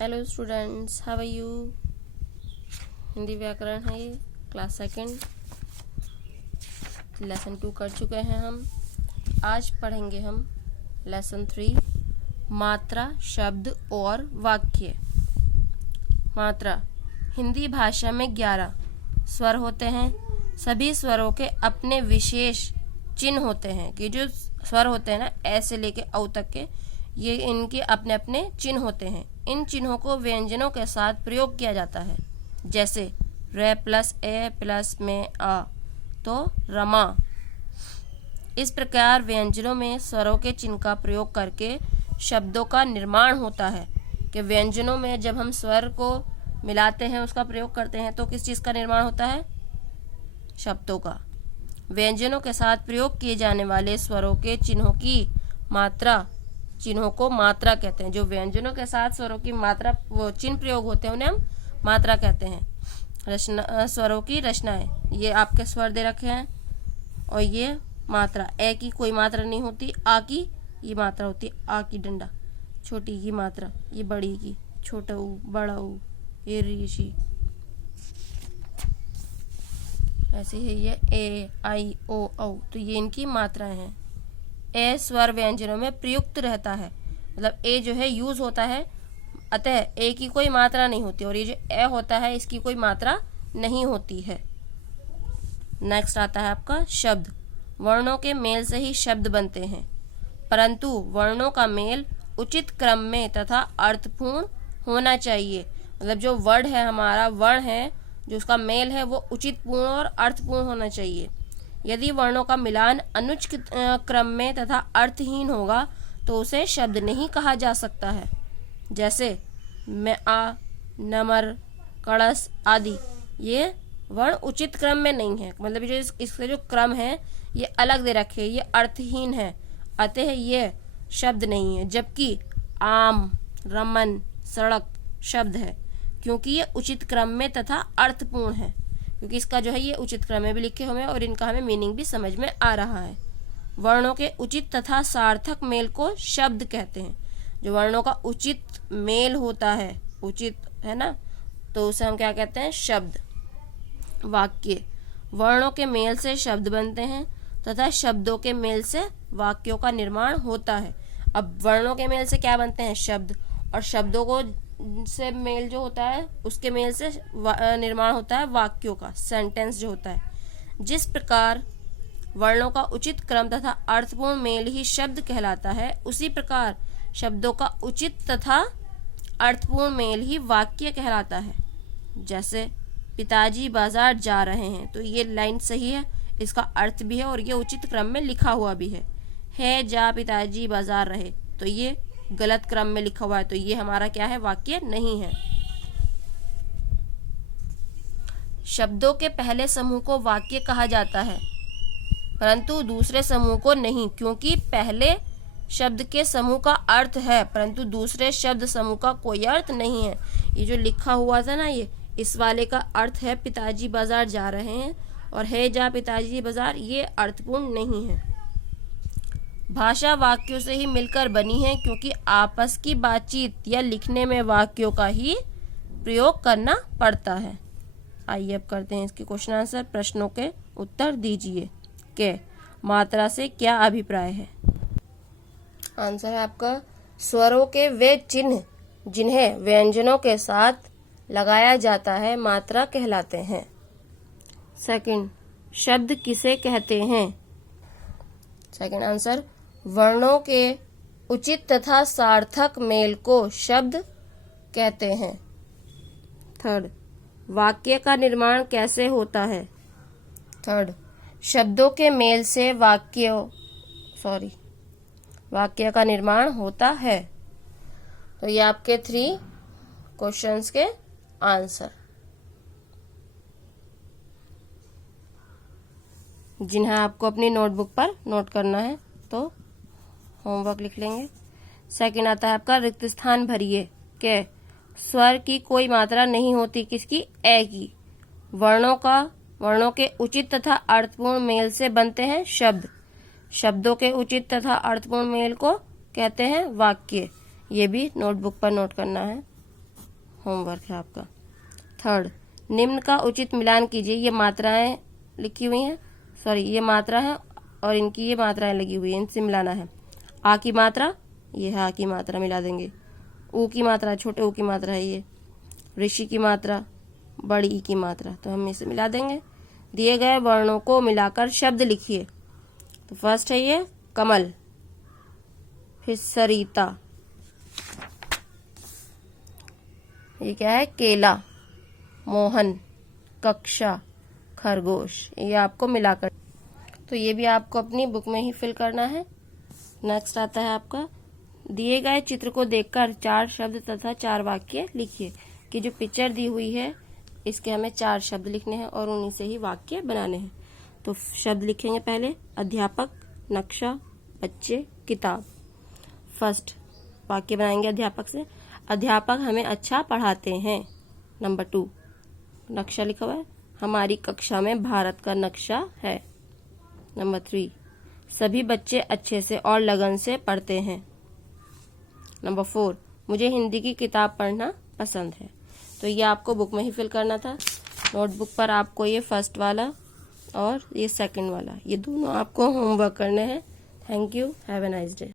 Hello students, how are you. Hindi व्याकरण है ये, क्लास सेकंड, लेसन 2 कर चुके हैं हम। आज पढ़ेंगे हम लेसन 3, मात्रा, शब्द और वाक्य। मात्रा। हिंदी भाषा में 11 स्वर होते हैं। सभी स्वरों के अपने विशेष चिन्ह होते हैं कि जो स्वर होते हैं ना, ऐसे लेके औ तक के, ये इनके अपने अपने चिन्ह होते हैं। इन चिन्हों को व्यंजनों के साथ प्रयोग किया जाता है, जैसे रे प्लस ए प्लस में आ, तो रमा। इस प्रकार व्यंजनों में स्वरों के चिन्ह का प्रयोग करके शब्दों का निर्माण होता है। कि व्यंजनों में जब हम स्वर को मिलाते हैं, उसका प्रयोग करते हैं, तो किस चीज़ का निर्माण होता है? शब्दों का। व्यंजनों के साथ प्रयोग किए जाने वाले स्वरों के चिन्हों की मात्रा, चिन्हों को मात्रा कहते हैं। जो व्यंजनों के साथ स्वरों की मात्रा, वो चिन्ह प्रयोग होते हैं, उन्हें हम मात्रा कहते हैं। रचना, स्वरों की रचनाएं, ये आपके स्वर दे रखे हैं, और ये मात्रा। ए की कोई मात्रा नहीं होती, आ की ये मात्रा होती है। आ की डंडा, छोटी की मात्रा, ये बड़ी की, छोटा ऊ, बड़ा ऊ, ये ऋषि। ऐसे ही ये ए, आई, ओ, औ, तो ये इनकी मात्राएं हैं। ए स्वर व्यंजनों में प्रयुक्त रहता है, मतलब ए जो है यूज होता है, अतः ए की कोई मात्रा नहीं होती, और ये जो ए होता है इसकी कोई मात्रा नहीं होती है। नेक्स्ट आता है आपका शब्द। वर्णों के मेल से ही शब्द बनते हैं, परंतु वर्णों का मेल उचित क्रम में तथा अर्थपूर्ण होना चाहिए। मतलब जो वर्ड है, हमारा वर्ण है, जो उसका मेल है, वो उचित पूर्ण और अर्थपूर्ण होना चाहिए। यदि वर्णों का मिलान अनुचित क्रम में तथा अर्थहीन होगा तो उसे शब्द नहीं कहा जा सकता है। जैसे में आ, नमर, कड़स आदि, ये वर्ण उचित क्रम में नहीं है, मतलब जो इसके जो क्रम है ये अलग दे रखे, ये अर्थहीन है, अतः ये शब्द नहीं है। जबकि आम, रमन, सड़क शब्द है, क्योंकि ये उचित क्रम में तथा अर्थपूर्ण है, क्योंकि इसका जो है ये उचित क्रम में भी लिखे हुए हैं और इनका हमें मीनिंग भी समझ में आ रहा है। वर्णों के उचित तथा सार्थक मेल को शब्द कहते हैं। जो वर्णों का उचित मेल होता है, उचित है ना, तो उसे हम क्या कहते हैं? शब्द। वाक्य। वर्णों के मेल से शब्द बनते हैं तथा शब्दों के मेल से वाक्यों का निर्माण होता है। अब वर्णों के मेल से क्या बनते हैं? शब्द, और शब्दों को से मेल जो होता है, उसके मेल से निर्माण होता है वाक्यों का, सेंटेंस जो होता है। जिस प्रकार वर्णों का उचित क्रम तथा अर्थपूर्ण मेल ही शब्द कहलाता है, उसी प्रकार शब्दों का उचित तथा अर्थपूर्ण मेल ही वाक्य कहलाता है। जैसे पिताजी बाजार जा रहे हैं, तो ये लाइन सही है, इसका अर्थ भी है और ये उचित क्रम में लिखा हुआ भी है जा पिताजी बाजार रहे, तो ये गलत क्रम में लिखा हुआ है, तो ये हमारा क्या है? वाक्य नहीं है। शब्दों के पहले समूह को वाक्य कहा जाता है, परंतु दूसरे समूह को नहीं, क्योंकि पहले शब्द के समूह का अर्थ है, परंतु दूसरे शब्द समूह का कोई अर्थ नहीं है। ये जो लिखा हुआ था ना, ये इस वाले का अर्थ है पिताजी बाजार जा रहे हैं, और है जा पिताजी बाजार, ये अर्थपूर्ण नहीं है। भाषा वाक्यों से ही मिलकर बनी है, क्योंकि आपस की बातचीत या लिखने में वाक्यों का ही प्रयोग करना पड़ता है। आइए अब करते हैं इसके क्वेश्चन आंसर। प्रश्नों के उत्तर दीजिए। के मात्रा से क्या अभिप्राय है? आंसर है आपका स्वरों के वे चिन्ह जिन्हें व्यंजनों के साथ लगाया जाता है मात्रा कहलाते हैं। सेकंड, शब्द किसे कहते हैं? सेकंड आंसर, वर्णों के उचित तथा सार्थक मेल को शब्द कहते हैं। थर्ड, वाक्य का निर्माण कैसे होता है? थर्ड, शब्दों के मेल से वाक्य का निर्माण होता है। तो ये आपके 3 क्वेश्चंस के आंसर, जिन्हें आपको अपनी नोटबुक पर नोट करना है, तो होमवर्क लिख लेंगे। सेकंड आता है आपका रिक्त स्थान भरिए। के स्वर की कोई मात्रा नहीं होती, किसकी? ए की। वर्णों के उचित तथा अर्थपूर्ण मेल से बनते हैं शब्द। शब्दों के उचित तथा अर्थपूर्ण मेल को कहते हैं वाक्य। ये भी नोटबुक पर नोट करना है। होमवर्क है आपका। थर्ड, निम्न का उचित मिलान कीजिए। ये मात्राएं लिखी हुई हैं, सॉरी ये मात्रा है और इनकी ये मात्राएं लगी हुई हैं, इनसे मिलाना है। आ की मात्रा, ये है आ की मात्रा, मिला देंगे। ऊ की मात्रा, छोटे ऊ की मात्रा है ये। ऋषि की मात्रा, बड़ी ई की मात्रा, तो हम इसे मिला देंगे। दिए गए वर्णों को मिलाकर शब्द लिखिए। तो फर्स्ट है ये कमल, फिर सरिता, ये क्या है केला, मोहन, कक्षा, खरगोश, ये आपको मिलाकर, तो ये भी आपको अपनी बुक में ही फिल करना है। नेक्स्ट आता है आपका, दिए गए चित्र को देखकर 4 शब्द तथा 4 वाक्य लिखिए। कि जो पिक्चर दी हुई है इसके हमें 4 शब्द लिखने हैं और उन्हीं से ही वाक्य बनाने हैं। तो शब्द लिखेंगे पहले, अध्यापक, नक्शा, बच्चे, किताब। फर्स्ट वाक्य बनाएंगे अध्यापक से, अध्यापक हमें अच्छा पढ़ाते हैं। नंबर 2, नक्शा लिखा हुआ है, हमारी कक्षा में भारत का नक्शा है। नंबर 3, सभी बच्चे अच्छे से और लगन से पढ़ते हैं। नंबर 4, मुझे हिंदी की किताब पढ़ना पसंद है। तो ये आपको बुक में ही फिल करना था। नोटबुक पर आपको ये फर्स्ट वाला और ये सेकंड वाला, ये दोनों आपको होमवर्क करने हैं। Thank you, have a nice day.